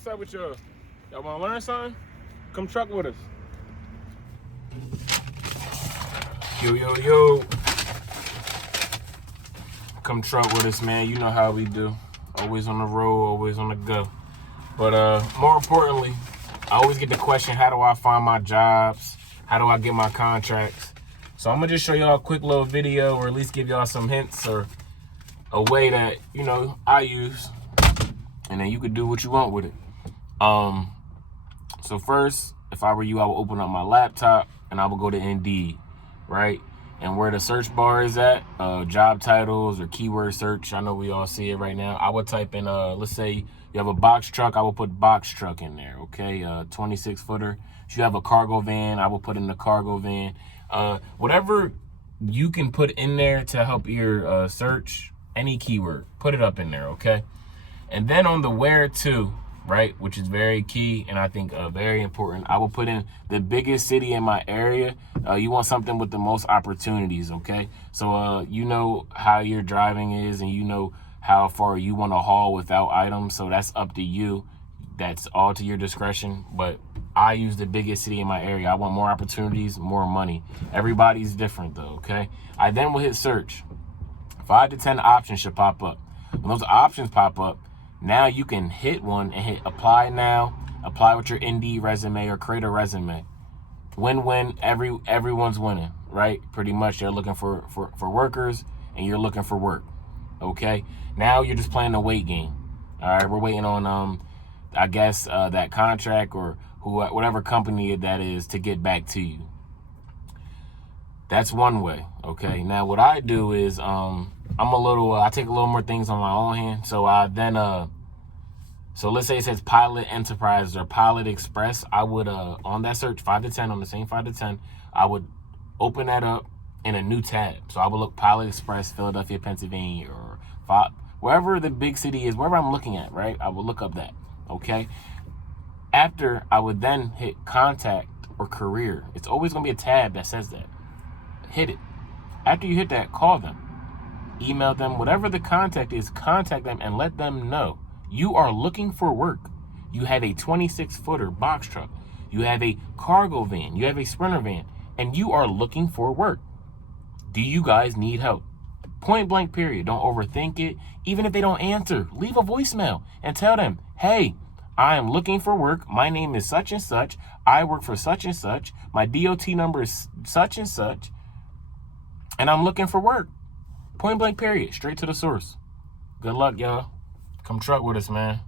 What's up with y'all? Y'all want to learn something? Come truck with us. Yo. Come truck with us, man. You know how we do. Always on the road, always on the go. But more importantly, I always get the question, how do I find my jobs? How do I get my contracts? So I'm going to just show y'all a quick little video, or at least give y'all some hints or a way that, you know, I use. And then you could do what you want with it. So first, if I were you, I would open up my laptop and I would go to Indeed, right? And where the search bar is at, job titles or keyword search, I know we all see it right now. I would type in, let's say you have a box truck, I will put box truck in there, okay? 26 footer. If you have a cargo van, I will put in the cargo van. Whatever you can put in there to help your search, any keyword, put it up in there, okay? And then on the where to, right, which is very key and I think very important, I will put in the biggest city in my area. You want something with the most opportunities, okay? So you know how your driving is and you know how far you want to haul without items, so that's up to you. That's all to your discretion, but I use the biggest city in my area. I want more opportunities, more money. Everybody's different though, okay? I then will hit search. 5 to 10 options should pop up. When those options pop up, now you can hit one and hit apply now, apply with your Indeed resume or create a resume. Win-win, everyone's winning, right? Pretty much they're looking for workers and you're looking for work, okay? Now you're just playing a wait game. All right, we're waiting on, I guess, that contract or whatever company that is to get back to you. That's one way, okay? Now what I do is, I take a little more things on my own hand. So I then, so let's say it says Pilot Enterprise or Pilot Express. I would, on that search, 5 to 10, on the same 5 to 10, I would open that up in a new tab. So I would look Pilot Express, Philadelphia, Pennsylvania, or wherever the big city is, wherever I'm looking at, right? I would look up that, okay? After, I would then hit Contact or Career. It's always going to be a tab that says that. Hit it. After you hit that, call them. Email them, whatever the contact is, contact them and let them know you are looking for work. You have a 26-footer box truck. You have a cargo van. You have a Sprinter van, and you are looking for work. Do you guys need help? Point blank, period. Don't overthink it. Even if they don't answer, leave a voicemail and tell them, hey, I am looking for work. My name is such and such. I work for such and such. My DOT number is such and such. And I'm looking for work. Point blank, period. Straight to the source. Good luck, y'all. Come truck with us, man.